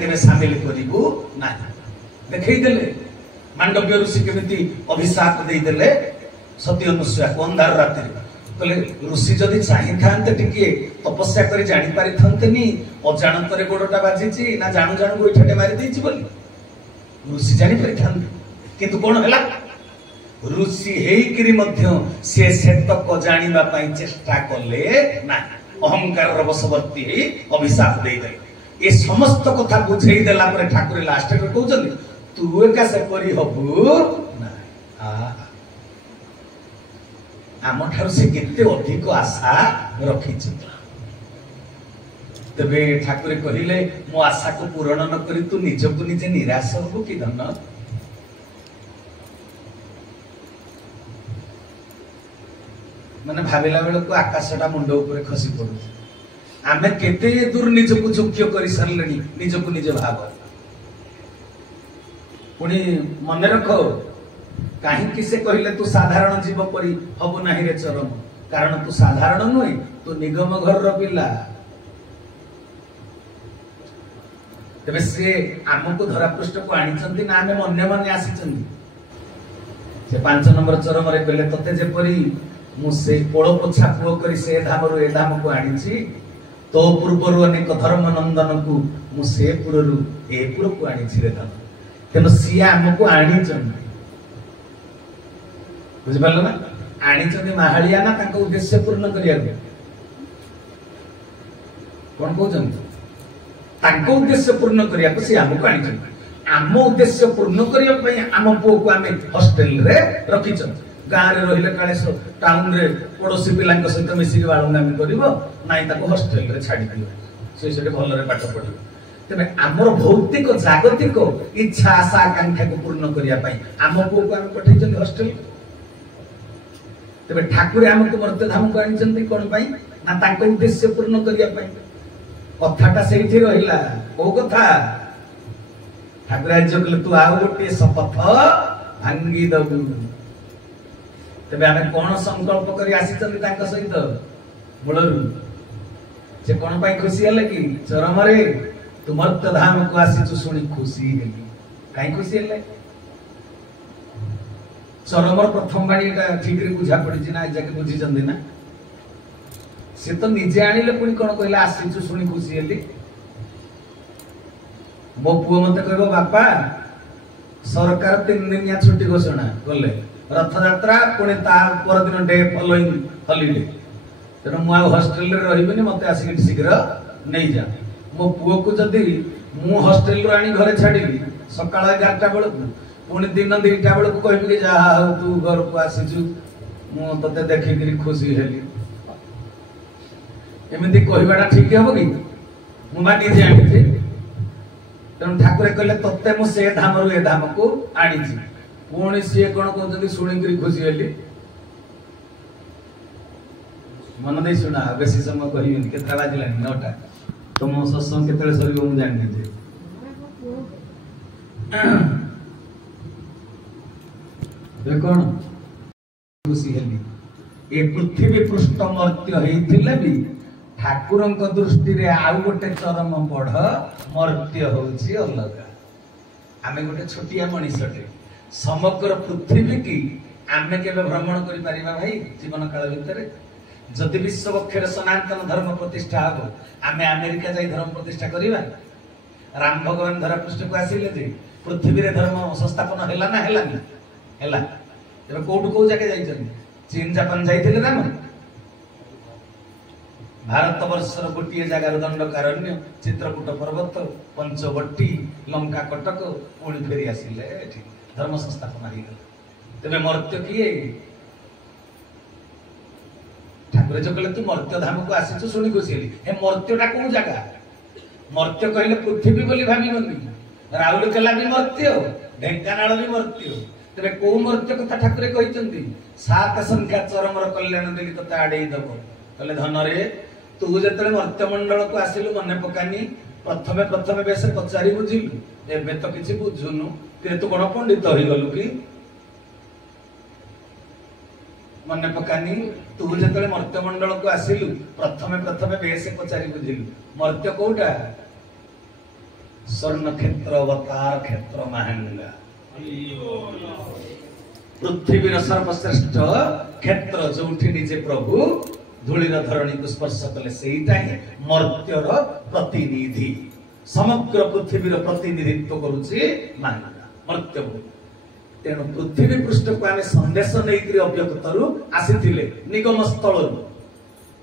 केवे शामिल करिबु ना देखै देले मांडव्य ऋषि केमिति अभिशाप दे देले सती अनुसया को अंधार राति कहले ऋषि जदि चाहि थांते टिके तपस्या करी जानि पारि थांतेनी अजाणतरे गोडटा बाजिची ना जानू जानू गोइठाटे मारि देइची बोली ऋषि जानि पारि थांते किंतु कोन हला ऋषि हेइकिरी मध्य से सेतक जानिबा पई चेष्टा कले ना अहंकार वशवर्ती अभिशाप दे दे ये समस्त कथा बुझेई देला पर ठाकुर लास्ट रे कहउछन तू एका से करी हबु ना आम ठार से केते अधिक आशा रखिछ तबे ठाकुर कहिले मो आशा को पूर्ण न करी तू निजको निजे निराश होबो कि धन माने भाबिला बेल को आकाशटा मुंड ऊपर खसी पड़ू आमे केते दूर निजको जोग्य करि सरलेनी निजको निज भाव पुणी मन रख कहीं से कहले तू साधारण जीव परी हबु नाही रे चरम कारण तू साधारण नुहे तू निगम घर रो पिला तबे से आमको धरापृष्ठ को आनिचंती ना आमे मन्य माने आसीचंती से 5 नंबर चरम रे कहले तते जे परी मु से पोड़ पोछा पुओ करी से धामरु ए धाम को आनिची तो पूर्वरु अनेक धर्म नंदन को मु से पुररु ए पुर को आनिची रे धाम तेनो सिया हमको आनिचंती बुझ पालो ना आनिचंती माहालिया ना तांको उद्देश्य पूर्ण करिया कोन कहउचंती तांको उद्देश्य पूर्ण करिया को सिया हमको आनिचंती आम उद्देश्य पूर्ण करिया पई आम पो को आमे हॉस्टल रे रखिचंती गाँ रे रहिले काले टाउन रे पड़ोसी पिलांक सहित मिसिक बाळुंगामी करिवो नाइ ताको हॉस्टल रे छाडी दियो से सेटे भल रे पाठ पढिवो तबे हमर भौतिक जागतिक इच्छा आशा आकांक्षा को पूर्ण करिया पई आम पो को आमे पठैचंती हॉस्टल तबे ठाकुर हमको मर्त्य धाम को आनिचंती कोन पई ना ताको उद्देश्य पूर्ण करिया पई कथाटा सेठी रहिला ओ कथा ठाकुर आज कहले तू आउ गोटे शपथ भांगी दबु तबे आमे कोन संकल्प करी आसीचंती तांका सहित मूलरु से कोन पई खुशी हले कि चरम रे तू मर्त्य धाम को आसीचु सुनी खुशी हेली काई खुशी हले चरमर प्रथम बाणी एटा ठीक रे बुझा पड़ी छी ना जाके बुझी जंदी ना से तो निजे आनिले पुनी कोन कहला आसीचु सुनी खुशी हेली मो पुओ मते कहबो बापा सरकार 3 दिन या छुट्टी घोषणा करले रथ यात्रा पुणी ता पर दिन डे फॉलोइंग हॉलिडे तेन मु हॉस्टल रे रहिबनी मते आसी शीघ्र नहीं जा मो पुओ को जदी मु हॉस्टल रो आनी घरे छाडीली सकाळ 11टा बेल पुणी दिन 2टा बेल को कहबी कि जा तू घर को आसीजु मु तते देखि करी खुशी हेली एमिति कहबाटा ठीक हबो कि मु बाटी जे आनी थे तेन ठाकुर कहले तते मु से धाम रो ए धाम को आनी छी पुणी सी कौन कहते शुणी कर खुशी हेली मन दे शुणा बेसी समय कहनी के बाजिला 9टा तुम सत्संग केतले सर मुझे जानी कौन खुशी हेली ए पृथ्वी पृष्ठ मर्त्य हेइथिले भी ठाकुर दृष्टि रे आउ गोटे चरम पढ़ मर्त्य होउची अलग आमे गोटे छोटिया मनीषटे समग्र पृथ्वी की आमे केबे भ्रमण करि परिबा भाई जीवन काल भितर जदि विश्व पक्षर सनातन धर्म प्रतिष्ठा हो आमे अमेरिका जाई धर्म प्रतिष्ठा करिबा राम भगवान धरा पृष्ठ को आसिले जे पृथ्वी रे धर्म संस्थापन हैला ना हैलानी हैला एबे कोठु को जाके जाइछन चीन जापान जाइथिले राम भारत वर्षर गोटिए जगार दंडकारण्य चित्रकूट पर्वत पंचवटी लंका कटक पुणी फेरी आसिले एठी धर्म संस्थापन हो गला तबे मर्त्य किए ठाकुर जो कहले तू मर्त्य धाम को आसीछु सुनी खुशी हेली हे मर्त्यटा को जगह मर्त्य कहले पृथ्वी बोली भाबिबनी राउरकेला भी मर्त्य ढेंकानाल भी मर्त्य तबे को मर्त्य कथा ठाकुर कहिचंती 7 संख्या चरमर कल्याण देली तते आडेई दबो कहले धन रे तू जतले मर्त्य मंडल को आसिलु मने पकानी प्रथमे बेस पचारि बुझिलु एबे तो किछि बुझुनु कि तू कोन पंडित होई गलु कि मने पकानी तू जतले मर्त्य मंडल को आसिलु प्रथमे बेस पचारि बुझिलु मर्त्य कोटा स्वर्ण क्षेत्र अवतार क्षेत्र महंगा पृथ्वीर सर्वश्रेष्ठ क्षेत्र जो निजे प्रभु धूलिर धरणी को स्पर्श कले सेटा ही मर्त्यर प्रतिनिधि समग्र पृथ्वीर प्रतिनिधित्व करुचे महंगा मर्त्य तेणु पृथ्वी पृष्ठ को आम संदेश नहीं अव्यक्तरू आसी निगम स्थल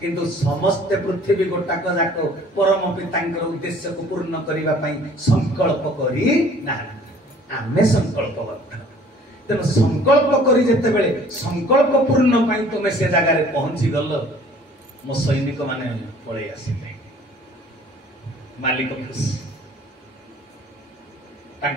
किंतु समस्ते पृथ्वी गोटाक जाक परम पिता उद्देश्य को पूर्ण करने संकल्प करी आमे संकल्पबद्ध तेणु संकल्प करी जेतेबेले संकल्प पूर्ण पाई तुम से जगार पहुंची गल मो सैनिक माने पड़े आसिले मालिक खुश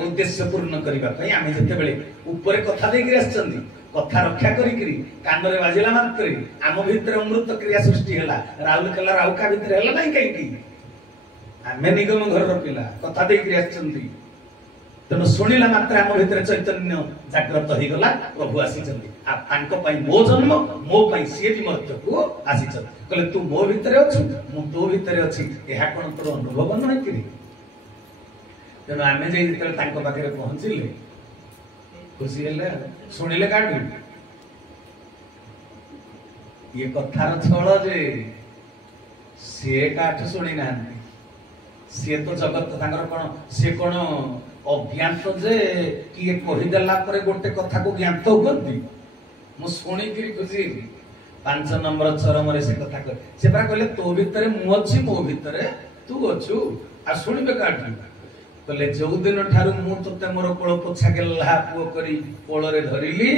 उद्देश्य पूर्ण करने आम जितेबेले ऊपर कथा देकर आसछन्ती कथा रक्षा करी कान रे बाजिला मात्र आम भितर अमृत क्रिया सृष्टि है राउरकेला राउका भितर है ना कहीं आम निगम घर पिला कथा देकर आसछन्ती तेणु शुणिला मात्र आम भितर चैतन्य जागृत हो गला प्रभु आसी मो जन्म मो सी भी मर्त्य को आसी कहले तू मो भितर अच्छु मु तो भितर अच्छी यह कौन तोर अनुभव न कि तेणु आम पाखे पहुंचले खुशी है शुणिले काटू ये कथार छल जे सी काठ शुणी ना सी तो जगत कौन सी कौन अज्ञात जे किए कहीदेला गोटे कथा को ज्ञात हुई मुझे खुशी 5 नंबर चरम से कथा से कहले तो भितर मु अच्छी मो भितर तू अच्छु आ शुणवे काटू कहले जो दिन ठारू मु तोते मोर कोल पोछा गेला पुओ करी कोलरे धरिली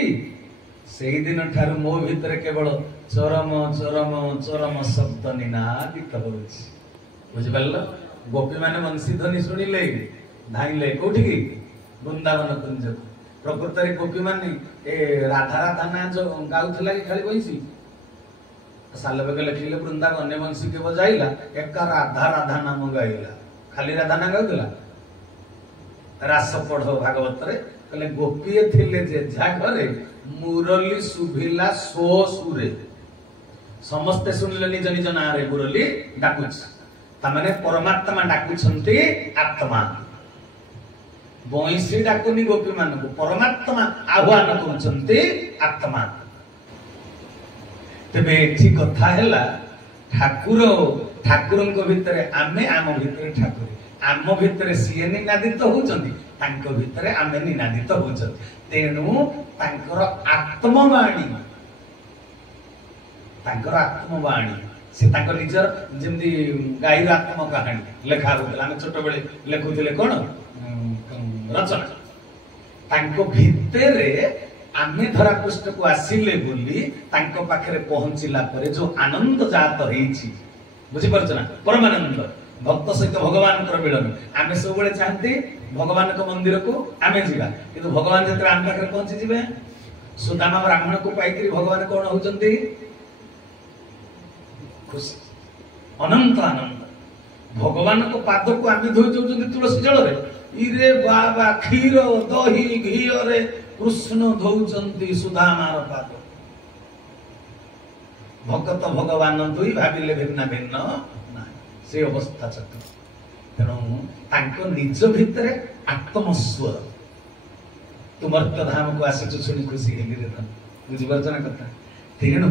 सेही दिन ठारू मो भितर केवल चरम चरम चरम शब्द निनादित होछि बुझि पारलो गोपी माने वंशी ध्वनि सुनिले धाइले कोठी की वृंदावन कुंज प्रकृत रे गोपी माने ए राधा राधा ना जो गाउथला कि खाली वंशी सालबेग लिखिले वृंदावन वंशी के बजाइला एक राधा राधा नाम गाइला खाली राधा ना गाउथला रास पढ़ भागवत रे कहले गोपीए थिले जे जा घरे मुरली सुभिला सो सुरे समस्ते सुनिले निज निज ना रे मुरली डाकुछ तमाने परमात्मा डाकुछंती आत्मा बंशी डाकुनी गोपी मान को परमात्मा आह्वान करुछंती आत्मा तबे एठी कथा हैला ठाकुर ठाकुरंक भितरे आमे आम भितरे ठाकुर आम भितर सीए निनादित होचंती तांको भितर आमे निनादित होचंती तेणु तांकर आत्मवाणी से तांको निजर जेमदी गाईर आत्म कहानी लेखा होतला आमे छोट बेले लेखुथिले कोन रचना तांको भितरे आमे धरा पृष्ठ को आसिले बोली तांको पाखरे पहुंचिला परे जो आनंद जात हेछि बुझि परछ ना परमानंद भक्त सहित भगवान मिलन आमे सब बड़े चाहते भगवान को मंदिर को आमे जीवा किंतु भगवान जतरा आम पाखरे पहुंची जिवे सुदामा ब्राह्मण को पाइकरी भगवान कौन होचंती खुशी अनंत आनंद भगवान को पाद को आमे धोई दउचंती तुलसी जल रे इरे बाबा क्षीर दही घी रे कृष्ण धोउचंती सुदामार पाद भक्त भगवान दुई भाबिले भिन्न भिन्न से अवस्था चक्र तेणु तांको निज भितरे आत्मस्वर तुमर्त धाम को आसी शुणी खुशी हेली रे धन बुझी पारछ ना कथा तेणु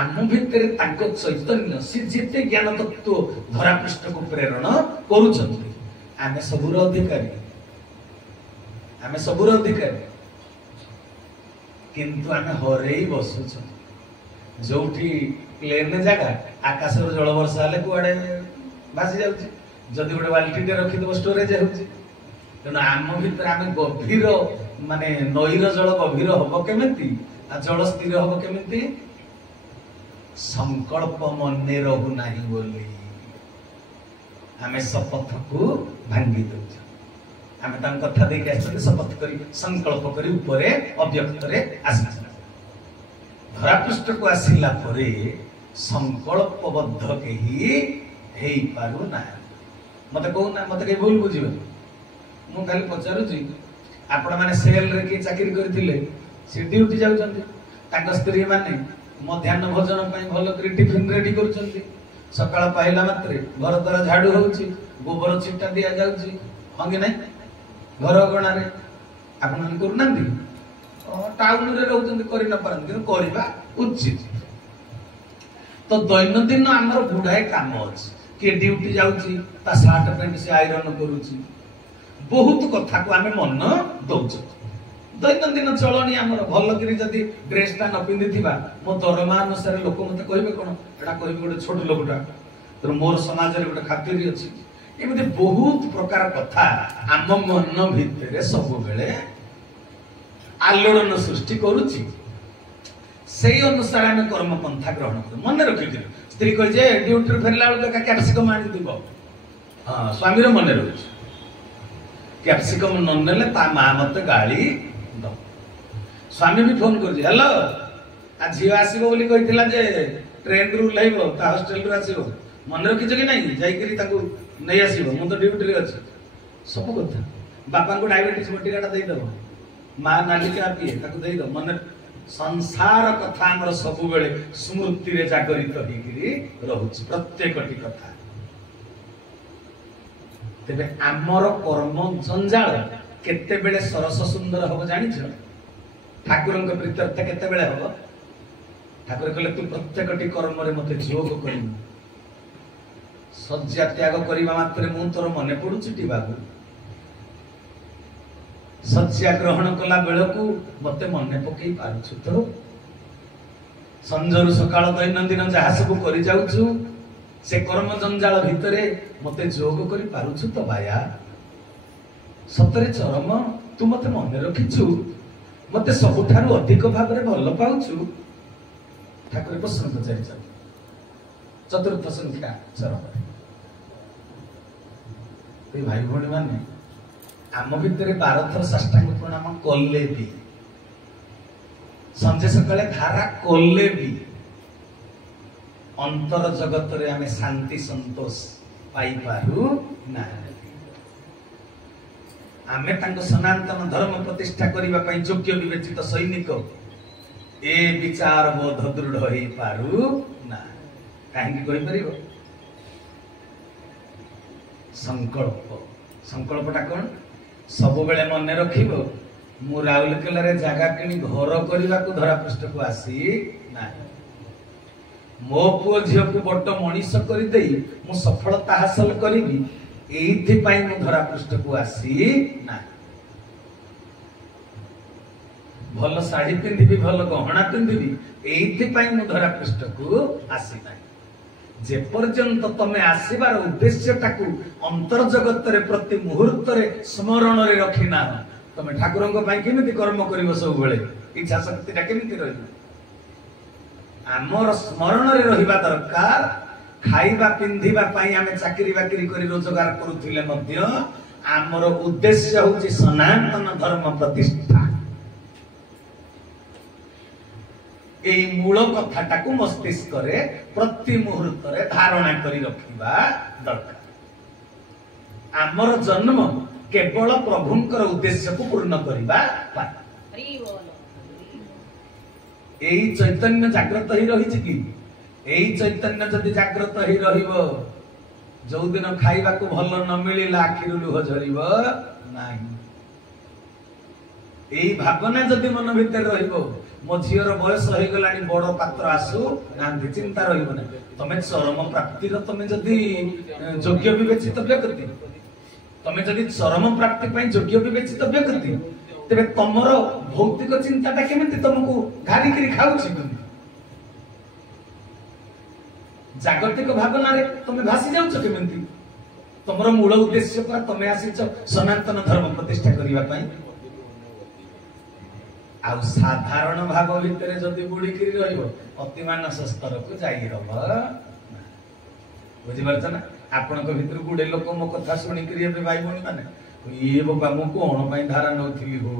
आम भितरे तांको चैतन्य से जेते ज्ञान तत्व धरा पृष्ठ को प्रेरण करूछंती आमे सबुर अधिकारी किंतु आमे हरेई बसुछ जोठी प्लेन जगह आकाश जल वर्षा हेले कुआडे भासी जाउची जदि गोटे बाल्टी रखी देव स्टोरेज होउची तेणु आम भितर आम गभीर माने नईर जल गभीर हम केमिति आ जल स्थिर हम केमिति संकल्प मने रहु नाही बोली आमे शपथ को भांगी दउछ आमे तान कथा देख आछन शपथ करी संकल्प करी ऊपरे अव्यक्त रे आसी धरा पृष्ठ को आसिला परे संकल्पबद्ध केही हेई पारु ना मते कहू ना मते के भूल बुझिबे मु खाली पचारुची आपण माने सेल रे की चाकरी करथिले से ड्यूटी जाउचंती तांका स्त्री माने मध्याह्न भोजन पई भलो करी टिफिन रेडी करूचंती सकाळ पाइला मात्रे घर द्वार झाड़ू होउची गोबर चिट्टा दिया जाउची ହଁ କି ନାଇଁ? ଘର ଅଗଣାରେ ଆପଣମାନେ କରୁନାହାନ୍ତି? ଟାଉନରେ ରହୁଛନ୍ତି କରି ନ ପାରନ୍ତି, କିନ୍ତୁ କରିବା ଉଚିତ। ତ ଦୈନନ୍ଦିନ ଆମର ଗୁଡାଏ କାମ ଅଛି। କିଏ ଡ୍ୟୁଟି ଯାଉଛି, ତା ସାର୍ଟ ପ୍ୟାଣ୍ଟ ସେ ଆଇରନ୍ କରୁଛି, ବହୁତ କଥାକୁ ଆମେ ମନ ଦଉଛୁ। ଦୈନନ୍ଦିନ ଚଳଣି ଆମର ଭଲ କରି ଯଦି ଡ୍ରେସଟା ନ ପିନ୍ଧିଥିବା, ମୋ ଦରମା ଅନୁସାରେ ଲୋକ ମତେ କହିବେ କଣ, ଏଟା କହିବେ ଗୋଟେ ଛୋଟ ଲୋକଟା, ତେଣୁ ମୋର ସମାଜରେ ଗୋଟେ ଖାତିର ଅଛି। ଏମିତି ବହୁତ ପ୍ରକାର କଥା ଆମ ମନ ଭିତରେ ସବୁବେଳେ ଆଲୋଡ଼ନ ସୃଷ୍ଟି କରୁଛି। ସେଇ ଅନୁସାରେ ଆମେ କର୍ମପନ୍ଥା ଗ୍ରହଣ କରୁ। ମନେ ରଖିଥିଲୁ, ସ୍ତ୍ରୀ କହି ଯେ ଡ୍ୟୁଟିରୁ ଫେରିଲା ବେଳକୁ ଏକା କ୍ୟାପ୍ସିକମ୍ ଆଣିଥିବ, ହଁ ସ୍ୱାମୀର ମନେ ରହୁଛି। କ୍ୟାପ୍ସିକମ୍ ନ ନେଲେ ତା ମା ମତେ ଗାଳି ଦବ। ସ୍ୱାମୀ ବି ଫୋନ କରୁଛି, ହ୍ୟାଲୋ ଝିଅ ଆସିବ ବୋଲି କହିଥିଲା ଯେ ଟ୍ରେନରୁ ଓହ୍ଲାଇବ, ତା ହଷ୍ଟେଲରୁ ଆସିବ, ମନେ ରଖିଛ କି ନାଇଁ? ଯାଇକରି ତାକୁ ନେଇ ଆସିବ, ମୁଁ ତ ଡ୍ୟୁଟିରେ ଅଛି। ସବୁ କଥା। ବାପାଙ୍କୁ ଡାଇବେଟିସ ବଟିକାଟା ଦେଇଦବ, ମା ନାଲିକା ପିଏ, ତାକୁ ଦେଇଦବ। ମନେ ସଂସାର କଥା ଆମର ସବୁବେଳେ ସ୍ମୃତିରେ ଜାଗରିତ ହେଇକିରି ରହୁଛି, ପ୍ରତ୍ୟେକଟି କଥା। ତେବେ ଆମର କର୍ମ ଜଞ୍ଜାଳ କେତେବେଳେ ସରସ ସୁନ୍ଦର ହବ ଜାଣିଛ? ଠାକୁରଙ୍କ ପ୍ରୀତ୍ୟର୍ଥ କେତେବେଳେ ହବ? ଠାକୁର କହିଲେ ତୁ ପ୍ରତ୍ୟେକଟି କର୍ମରେ ମତେ ଯୋଗ କରିବୁ। ଶଯ୍ୟା ତ୍ୟାଗ କରିବା ମାତ୍ରେ ମୁଁ ତୋର ମନେ ପଡୁଛି ଟି ବାବୁ। ଶଯ୍ୟା ଗ୍ରହଣ କଲା ବେଳକୁ ମତେ ମନେ ପକେଇ ପାରୁଛୁ ତ? ସଞ୍ଜରୁ ସକାଳ ଦୈନନ୍ଦିନ ଯାହା ସବୁ କରି ଯାଉଛୁ, ସେ କର୍ମ ଜଞ୍ଜାଳ ଭିତରେ ମତେ ଯୋଗ କରି ପାରୁଛୁ ତ ବାୟା? ସତରେ ଚରମ ତୁ ମତେ ମନେ ରଖିଛୁ, ମତେ ସବୁଠାରୁ ଅଧିକ ଭାବରେ ଭଲ ପାଉଛୁ। ଠାକୁର ପ୍ରଶ୍ନ ପଚାରିଛନ୍ତି ଚତୁର୍ଥ ସଂଖ୍ୟା ଚରମରେ। ଭାଇ ଭଉଣୀ ମାନେ, ଆମ ଭିତରେ 12 ଥର ସାଷ୍ଟାଙ୍ଗ ପ୍ରଣାମ କଲେ ବି, ସଞ୍ଜେ ସକାଳେ ଧାରା କଲେ ବି, ଅନ୍ତର ଜଗତରେ ଆମେ ଶାନ୍ତି ସନ୍ତୋଷ ପାଇପାରୁ ନାହିଁ। ଆମେ ତାଙ୍କ ସନାତନ ଧର୍ମ ପ୍ରତିଷ୍ଠା କରିବା ପାଇଁ ଯୋଗ୍ୟ ବିବେଚିତ ସୈନିକ, ଏ ବିଚାର ବୋଧ ଦୃଢ ହେଇପାରୁ ନାହିଁ। କାହିଁକି କହିପାରିବ? ସଂକଳ୍ପ। ସଂକଳ୍ପଟା କଣ? ସବୁବେଳେ ମନେ ରଖିବ, ମୁଁ ରାଉରକେଲାରେ ଜାଗା କିଣି ଘର କରିବାକୁ ଧରାପୃଷ୍ଠକୁ ଆସି ନାହିଁ। ମୋ ପୁଅ ଝିଅକୁ ବଡ ମଣିଷ କରିଦେଇ ମୁଁ ସଫଳତା ହାସଲ କରିବି, ଏଇଥିପାଇଁ ମୁଁ ଧରାପୃଷ୍ଠକୁ ଆସି ନାହିଁ। ଭଲ ଶାଢୀ ପିନ୍ଧିବି, ଭଲ ଗହଣା ପିନ୍ଧିବି, ଏଇଥିପାଇଁ ମୁଁ ଧରାପୃଷ୍ଠକୁ ଆସି ନାହିଁ। ଯେପର୍ଯ୍ୟନ୍ତ ତମେ ଆସିବାର ଉଦ୍ଦେଶ୍ୟଟାକୁ ଅନ୍ତର୍ଜଗତରେ ପ୍ରତି ମୁହୂର୍ତ୍ତରେ ସ୍ମରଣରେ ରଖିନାହ, ତମେ ଠାକୁରଙ୍କ ପାଇଁ କେମିତି କର୍ମ କରିବ? ସବୁବେଳେ ଇଚ୍ଛା ଶକ୍ତିଟା କେମିତି ରହିବ? ଆମର ସ୍ମରଣରେ ରହିବା ଦରକାର। ଖାଇବା ପିନ୍ଧିବା ପାଇଁ ଆମେ ଚାକିରି ବାକିରି କରି ରୋଜଗାର କରୁଥିଲେ ମଧ୍ୟ ଆମର ଉଦ୍ଦେଶ୍ୟ ହଉଛି ସନାତନ ଧର୍ମ ପ୍ରତିଷ୍ଠା। এই মূল কথাটাକୁ ମସ୍ତିଷ୍କରେ ପ୍ରତି ମୁହୂର୍ତ୍ତରେ ଧାରଣା କରି ରଖିବା ଦରକାର। ଆମର ଜନ୍ମ କେବଳ ପ୍ରଭୁଙ୍କର ଉଦ୍ଦେଶ୍ୟକୁ ପୂର୍ଣ୍ଣ କରିବା ପାଇଁ। এই চৈতন্য জাগ্রত হই রহিছে কি? এই চৈতন্য যদি জাগ্রত হই রহিব, যৌদিন খাইবাকু ভাল ন মিলিলা আখিরু লুহ ঝরিব নাই। এই ভাবনা যদি মন ভিতরে রহিব, মো ঝিওর বয়স হয়ে গলানি, বড় পাত্র আসু নান্তি, চিন্তা রহিব না। তুমি চরম প্রাপ্তির তুমি যদি যোগ্য বিবেচিত ব্যক্তি, তুমি যদি চরম প্রাপ্তি পাই যোগ্য বিবেচিত ব্যক্তি, তেবে তোমার ভৌতিক চিন্তাটা কেমিতি তোমাকে ঘাড়িকি খাউছি? জাগতিক ভাবনারে তুমি ভাসি যাচ্ছ কেমিতি? তোমার মূল উদ্দেশ্য পরা তুমি আসিছ সনাতন ধর্ম প্রতিষ্ঠা করিবা পাই। ଆଉ ସାଧାରଣ ଭାବ ଭିତରେ ଯଦି ବୁଡିକିରି ରହିବ, ଅତିମାନସ ସ୍ତରକୁ ଯାଇ ହବ। ବୁଝିପାରୁଛ ନା? ଆପଣଙ୍କ ଭିତରୁ ଗୁଡେ ଲୋକ ମୋ କଥା ଶୁଣିକିରି ଏବେ ଭାଇ ଭଉଣୀ ମାନେ, ଇଏ ବାବା ମୁଁ କଣ ପାଇଁ ଧାରା ନଉଥିଲି, ହୋ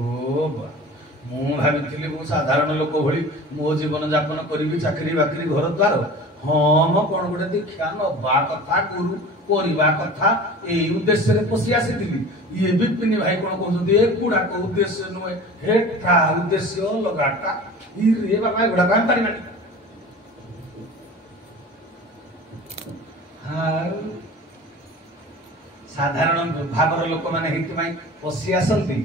ମୁଁ ଭାବିଥିଲି ମୁଁ ସାଧାରଣ ଲୋକ ଭଳି ମୋ ଜୀବନ ଯାପନ କରିବି, ଚାକିରି ବାକିରି ଘର ଦ୍ୱାର। ହଁ ମୁଁ କଣ ଗୋଟେ ଦୀକ୍ଷା ନବା କଥା, ଗୁରୁ କରିବା କଥା, ଏଇ ଉଦ୍ଦେଶ୍ୟରେ ପଶି ଆସିଥିଲି। ଇଏ ବିପିନି ଭାଇ କଣ କହୁଛନ୍ତି, ଏଗୁଡାକ ଉଦ୍ଦେଶ୍ୟ ନୁହେଁ, ହେଟା ଉଦ୍ଦେଶ୍ୟ ଅଲଗାଟା। ଇରେ ବାବା ଏଗୁଡାକ ଆମେ ପାରିବାନି। साधारण भावर लोक मैंने पशि आसती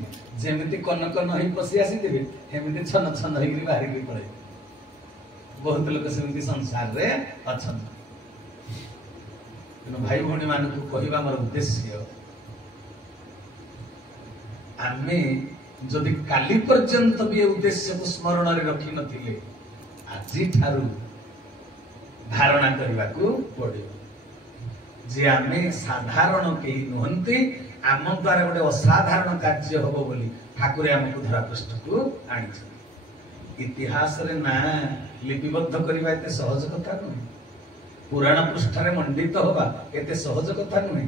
जमी कन कन हो पशि आसीथे सेमती छन छन हो बाहर पड़े बहुत लोग सेमती संसार रे अच्छा भाई भौणी मान कहवा मोर उद्देश्य आमे जदि काली पर्यंत भी उद्देश्य को स्मरण रे रखी नथिले आज ठारू धारणा करने को पड़े जे आमे साधारण कहीं नुहंती आम द्वारा गोटे असाधारण कार्य हम बोली ठाकुर आमको धरा पृष्ठ को आनी इतिहास रे ना लिपिबद्ध करवा एते सहज कथा नुहे पुराण पृष्ठ रे मंडित होगा एते सहज कथा नुहे।